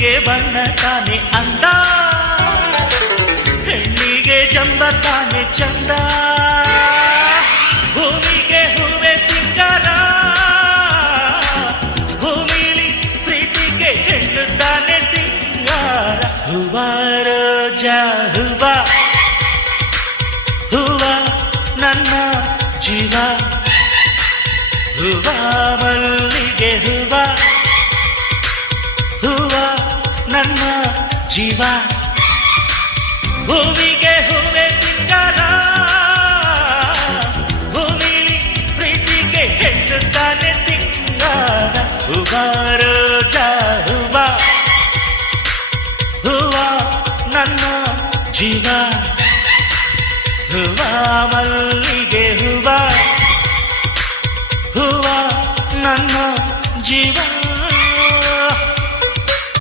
ಹುಡುಗಿಗೆ ಬಣ್ಣ ತಾನೆ ಅಂದ, ಹೆಣ್ಣಿಗೆ ಜಂಬ ತಾನೆ ಚಂದ. ಭೂಮಿಗೆ ಹೂವೆ ಸಿಂಗಾರ, ಭೂಮಿಲಿ ಪ್ರೀತಿಗೆ ಹೆಣ್ಣು ತಾನೆ ಸಿಂಗಾರ. ಹೂವ ರೋಜಾ ಹೂವ, ಹೂವ ನನ್ನ ಜೀವ, ಹೂವ ಮಲ್ಲಿಗೆ ಹೂವ, ಹೂವ ನನ್ನ ಜೀವ. ಭೂಮಿಗೆ ಹೂವೆ ಸಿಂಗಾರ, ಭೂಮಿಲಿ ಪ್ರೀತಿಗೆ ಹೆಣ್ಣು ತಾನೆ ಸಿಂಗಾರ. ಹೂವ ರೋಜಾ ಹೂವ, ಹೂವ ನನ್ನ ಜೀವ, ಹೂವ ಮಲ್ಲ